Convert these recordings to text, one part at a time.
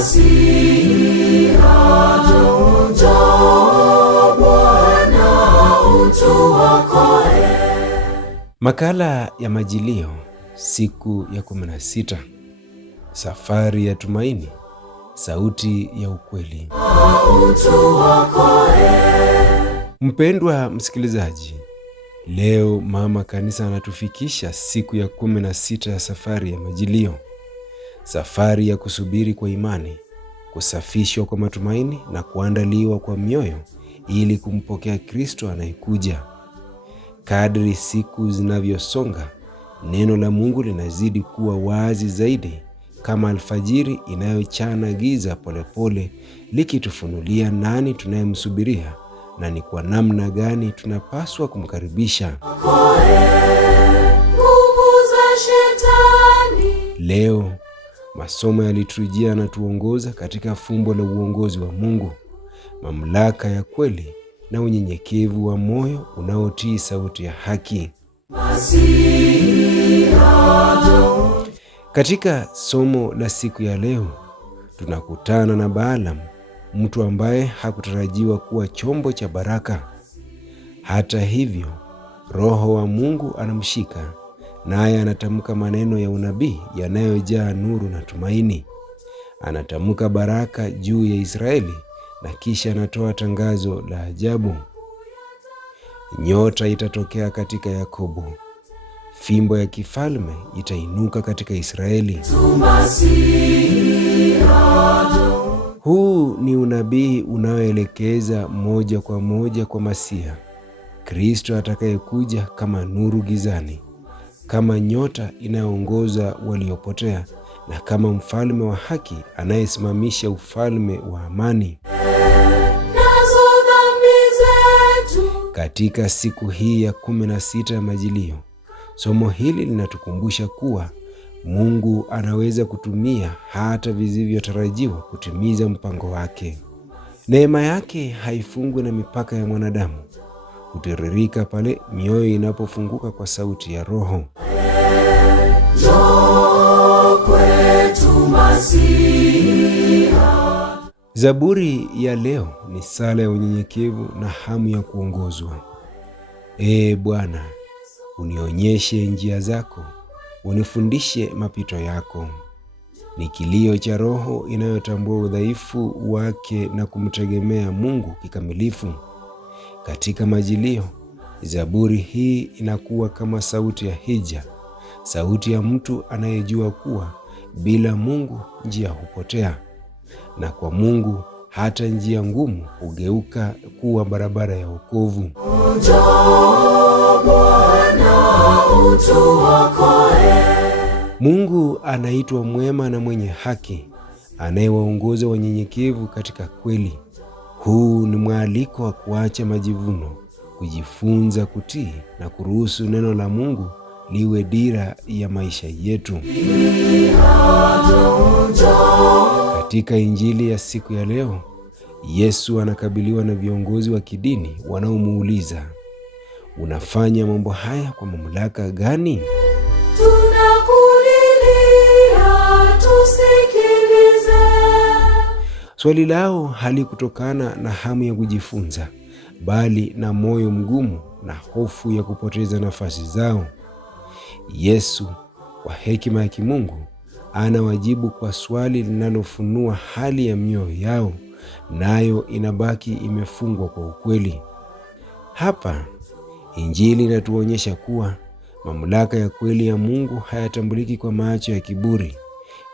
Masihi aja, Bwana utuokoe. Makala ya Majilio, siku ya 16. Safari ya tumaini, sauti ya ukweli. Mpendwa msikilizaji, leo mama kanisa anatufikisha siku ya 16 ya safari ya Majilio. Safari ya kusubiri kwa imani, kusafishwa kwa matumaini na kuandaliwa kwa mioyo ili kumpokea Kristo anayekuja. Kadri siku zinavyosonga, neno la Mungu linazidi kuwa wazi zaidi, kama alfajiri inayochana giza polepole, likitufunulia nani tunayemsubiria na ni kwa namna gani tunapaswa kumkaribisha. Leo masomo ya liturujia yanatuongoza katika fumbo la uongozi wa Mungu, mamlaka ya kweli na unyenyekevu wa moyo unaotii sauti ya haki. Katika somo la siku ya leo, tunakutana na Balaam, mtu ambaye hakutarajiwa kuwa chombo cha baraka. Hata hivyo, Roho wa Mungu anamshika, naye anatamka maneno ya unabii yanayojaa nuru na tumaini. Anatamka baraka juu ya Israeli na kisha anatoa tangazo la ajabu. Nyota itatokea katika Yakobo, fimbo ya kifalme itainuka katika Israeli. Huu ni unabii unaoelekeza moja kwa moja kwa Masia, Kristo atakayekuja kama nuru gizani, kama nyota inayoongoza waliopotea na kama mfalme wa haki anayesimamisha ufalme wa amani. Katika siku hii ya 16 ya Majilio, somo hili linatukumbusha kuwa Mungu anaweza kutumia hata visivyotarajiwa kutimiza mpango wake. Neema yake haifungwi na mipaka ya mwanadamu, hutiririka pale mioyo inapofunguka kwa sauti ya Roho. Zaburi ya leo ni sala ya unyenyekevu na hamu ya kuongozwa. Ee Bwana, unionyeshe njia zako, unifundishe mapito yako. Ni kilio cha roho inayotambua udhaifu wake na kumtegemea Mungu kikamilifu. Katika Majilio, zaburi hii inakuwa kama sauti ya hija, sauti ya mtu anayejua kuwa bila Mungu njia hupotea, na kwa Mungu hata njia ngumu hugeuka kuwa barabara ya wokovu. Mungu anaitwa mwema na mwenye haki, anayewaongoza wanyenyekevu katika kweli. Huu ni mwaliko wa kuacha majivuno, kujifunza kutii na kuruhusu neno la Mungu liwe dira ya maisha yetu. Katika Injili ya siku ya leo, Yesu anakabiliwa na viongozi wa kidini wanaomuuliza, unafanya mambo haya kwa mamlaka gani? Tunakulilia, tusikilize. Swali lao halikutokana na hamu ya kujifunza, bali na moyo mgumu na hofu ya kupoteza nafasi zao. Yesu, kwa hekima ya kimungu, anawajibu kwa swali linalofunua hali ya mioyo yao, nayo inabaki imefungwa kwa ukweli. Hapa Injili inatuonyesha kuwa mamlaka ya kweli ya Mungu hayatambuliki kwa macho ya kiburi,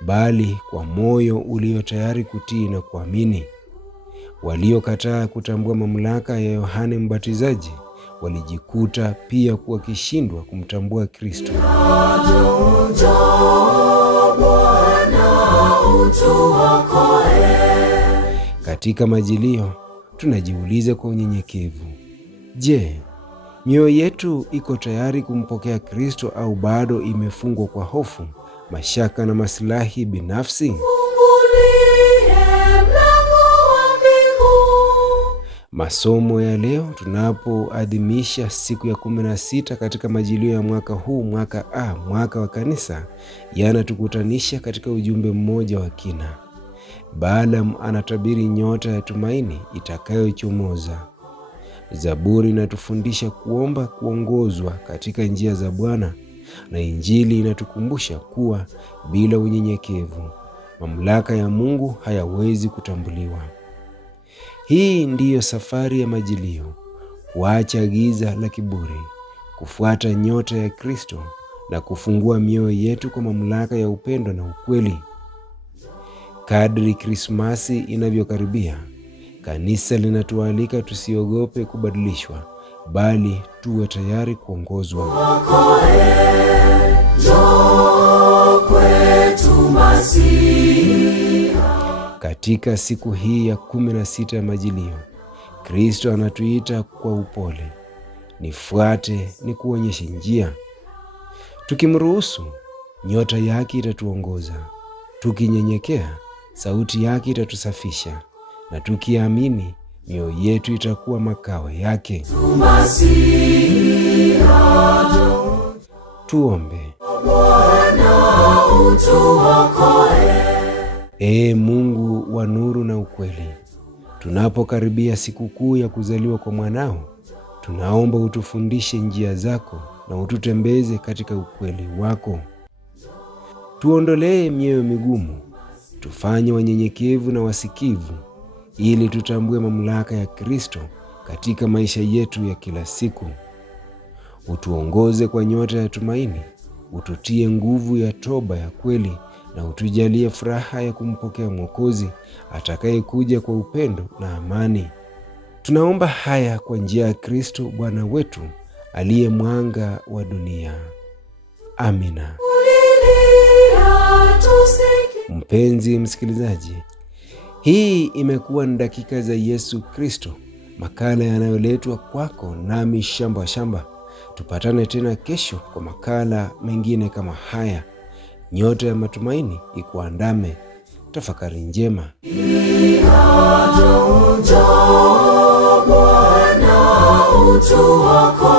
bali kwa moyo ulio tayari kutii na kuamini. Waliokataa kutambua mamlaka ya Yohane Mbatizaji walijikuta pia wakishindwa kumtambua Kristo. Katika Majilio tunajiuliza kwa unyenyekevu, je, mioyo yetu iko tayari kumpokea Kristo au bado imefungwa kwa hofu, mashaka na maslahi binafsi? Masomo ya leo tunapoadhimisha siku ya 16 katika Majilio ya mwaka huu, mwaka A, mwaka wa kanisa, yanatukutanisha katika ujumbe mmoja wa kina. Balaam anatabiri nyota ya tumaini itakayochomoza. Zaburi inatufundisha kuomba kuongozwa katika njia za Bwana, na Injili inatukumbusha kuwa bila unyenyekevu, mamlaka ya Mungu hayawezi kutambuliwa. Hii ndiyo safari ya majilio, kuacha giza la kiburi, kufuata nyota ya Kristo na kufungua mioyo yetu kwa mamlaka ya upendo na ukweli. Kadri Krismasi inavyokaribia, kanisa linatualika tusiogope kubadilishwa, bali tuwe tayari kuongozwa. Katika siku hii ya 16 ya majilio, Kristo anatuita kwa upole, nifuate nikuonyeshe njia. Tukimruhusu, nyota yake itatuongoza. Tukinyenyekea, sauti yake itatusafisha, na tukiamini, mioyo yetu itakuwa makao yake. Tuombe. Ee Mungu wa nuru na ukweli, tunapokaribia sikukuu ya kuzaliwa kwa mwanao, tunaomba utufundishe njia zako na ututembeze katika ukweli wako. Tuondolee mioyo migumu, tufanye wanyenyekevu na wasikivu, ili tutambue mamlaka ya Kristo katika maisha yetu ya kila siku. Utuongoze kwa nyota ya tumaini, ututie nguvu ya toba ya kweli, na utujalie furaha ya kumpokea Mwokozi atakayekuja kwa upendo na amani. Tunaomba haya kwa njia ya Kristo Bwana wetu, aliye mwanga wa dunia. Amina. Mpenzi msikilizaji, hii imekuwa ni dakika za Yesu Kristo, makala yanayoletwa kwako nami Shamba wa Shamba. Tupatane tena kesho kwa makala mengine kama haya. Nyota ya matumaini ikuandame. Tafakari njema. Bwana utu wako